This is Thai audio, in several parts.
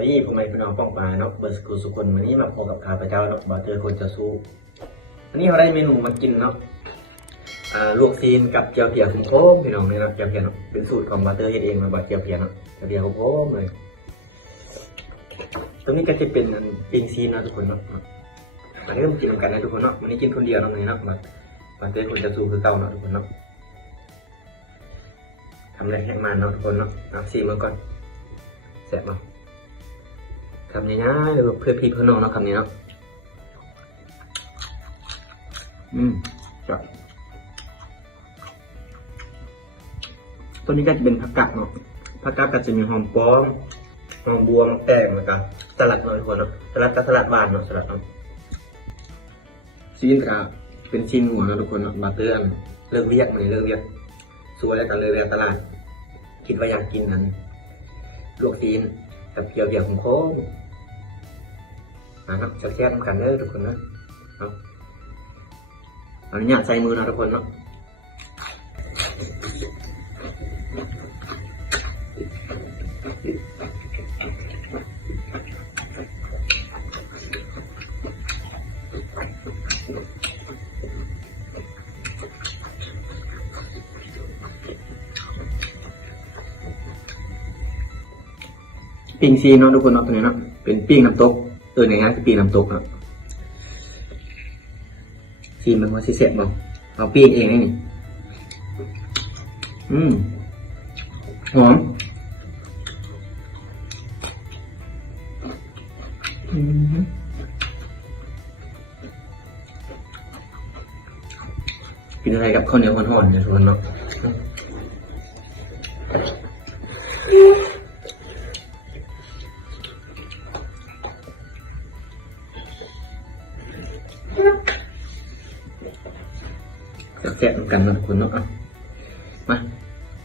ายดีพ่อแม่พี่น้องป้องปลาเนาะเบอร์สกุลสุคนวันนี้มาพบกับข้าพเจ้าเนาะบาเตอร์คนจะสู้วันนี้เราได้เมนูมากินเนาะอ่าลวกซีนกับเจียวเพียของโค้งพี่น้องเนี่ยนะเจียวเพียเนาะเป็นสูตรของบาเตอร์เฮ็ดเองมาบาเจียวเพียเนาะเจียวเพียของโค้งเลยตรงนี้ก็จะเป็นอันปิ้งซีนนะทุกคนเนาะมาเริ่มกินกันนะทุกคนเนาะวันนี้กินคนเดียวเนาะนี่เนาะบาบาเตอร์คนจะสู้คือเก่าเนาะทุกคนเนาะทำอะไรแห้งมันเนาะทุกคนเนาะเอาซีมาก่อนแซ่บเนา คำง่ายๆเลยแบบเพื่อพี่เพื่อน้องเนาะคำนี้เนาะอืมจ้ะตัวนี้ก็จะเป็นผักกาดเนาะผักกาดก็จะมีหอมป้อมหอมบัวมะแตงแล้วก็สลัดเนาะทุกคนเนาะสลัดก็สลัดบานเนาะสลัดเนาะซีนก็เป็นซีนหัวเนาะทุกคนเนาะมาเตือนเลิกเรียกมันเลิกเรียกสวยแล้วก็เลยเรียกตลาด คิดว่าอยากกินนั้นลวกซีนกับเพียวเพียวของโค้ง นะครับแซ่บกันเด้อทุกคนนะเนาะอาอนุญาตใส่มือนะทุกคนเนาะปิ้งซีเนาะทุกคนเนาะตัวนี้เนาะเป็นปิ้งน้ำตก ออในงานคือปิ้งน้ำตกเนาะซีนมันว่าเสร็จบ่เราปิ้งเองนี่ อืมหอมอืมกินอะไรกับข้าวเหนียวห่อนๆเนี่ยทุกคนเนาะ แซ่บๆกันนะทุกคนเนาะมา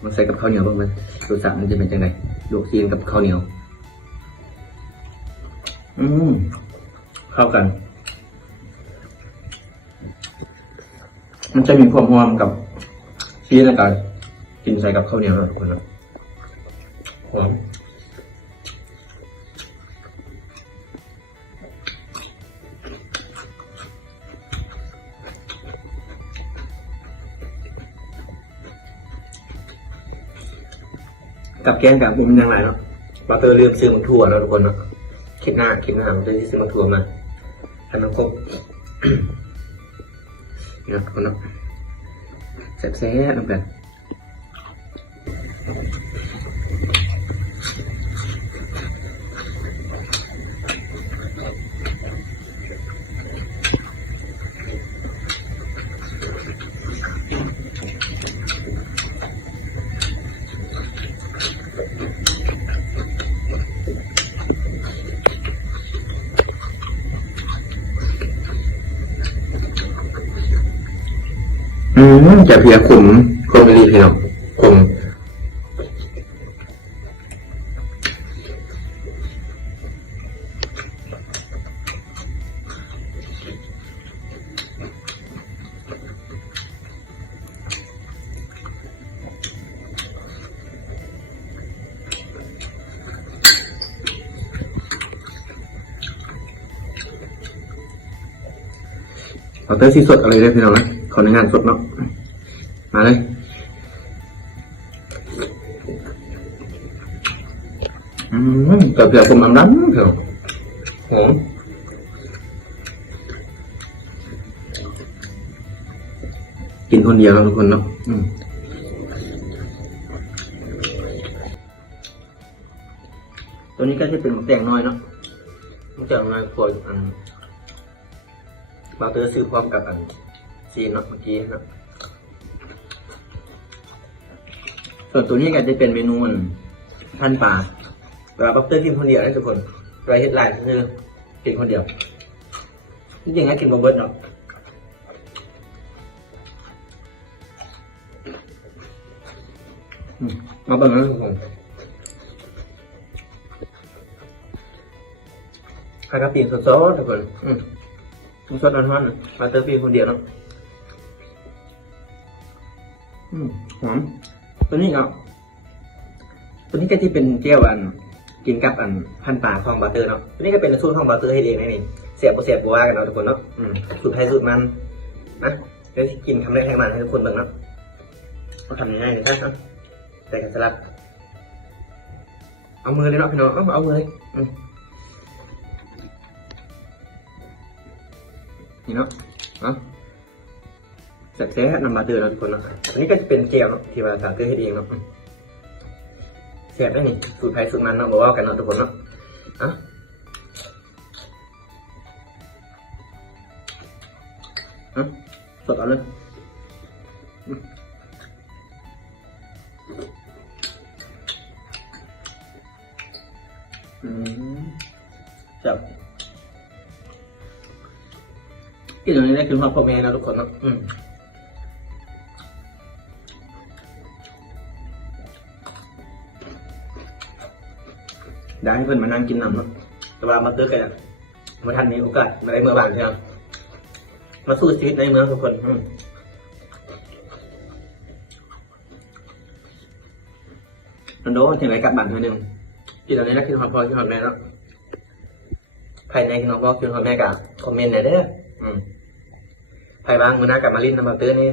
มาใส่กับข้าวเหนียวบ้างไหมรสชาติมันจะเป็นยังไงลวกซีนกับข้าวเหนียว อืมเข้ากัน มันจะมีความหอมกับซีนแล้วก็กินใส่กับข้าวเหนียวนะทุกคนนะหอม กับแกงกับมันยังไงเนาะเราเตอร์ลืมซื้อมังทั่วแล้วทุกคนเนาะคิดหน้าคิดหน้ามันจะที่ซื้อมังทั่วมาให้มันครบนี่นะทุกคนเนาะแซ่บๆน้ำกัน อืมจะเพียขุมคมดีพี่น้องคมเอาเตอร์ซีสดอะไรได้พี่น้องนะ ขอในงานสดเนาะ มาเลย อืมกับเผือกผมน้ำน้ำเถอะหอมกินคนเดียวแล้วทุกคนเนาะอืมตัวนี้ก็จะเป็นหมูแตงน้อยเนาะหมูแตงน้อยพวกอันบาเตอร์ซื้อพร้อมกับอัน ซีนเนาะเมื่อกี้เนาะส่วนตัวนี้ก็จะเป็นเมนูมันท่านปลาเวลาบัฟเตอร์กินคนเดียวนะทุกคนไรเฮ็ดไลน์คือกินคนเดียวที่จริงให้กินบะเบิร์ดเนาะมาเบิ่งนะทุกคนข้าวกะปิสดๆทุกคนอืมสดๆร้อนๆนะมาเตอร์ปีนคนเดียวเนาะ หอมตัวนี้ครับตัวนี้ก็ที่เป็นแก้วอัน กินกับอันพันปลาของบาเตอร์เนาะอันนี่ก็เป็นสูตรของบาเตอร์ให้เองนะนี่เสียบบ่เสียบบัวกันเนาะทุกคนเนาะสูตรไทยสูตรมันนะเดี๋ยวกินคำแรกให้มันให้ทุกคนเบิ่งเนาะเขาทำง่ายๆเลยครับใส่กันสลัดเอามือเลยเนาะพี่น้องเอาเอามือเลยนี่เนาะเอา แซ่บๆนำบาเตอร์เนาะทุกคนเนาะอันนี้ก็จะเป็นเจลเนาะที่ว่าบาเตอร์ให้เองเนาะแซ่บได้นี่สูตรไทยสูตรมันเนาะบอกว่ากันเนาะทุกคนเนาะอะอะสดเอาเลยอืมอืมแซ่บกินตรงนี้ได้คือพ่อพ่อแม่นาะทุกคนเนาะอืม ได้ให้เพื่อนมานั่งกินน้ำเนาะแต่ว่ามาเตือกันมาทันมีโอกาสมาได้เมื่อบานใช่ไหมมาสู้ชีวิตในเมืองทุกคนนันโดถึงไรกลับบ้านเท่านึงกินตอนนี้นะกินหอมพ่อกินหอมแม่เนาะภายในกินหอมพ่อกินหอมแม่กับคอมเมนต์หน่อยเด้ออืมภายบางมือหน้ากับมาลินนำมาเตือนี่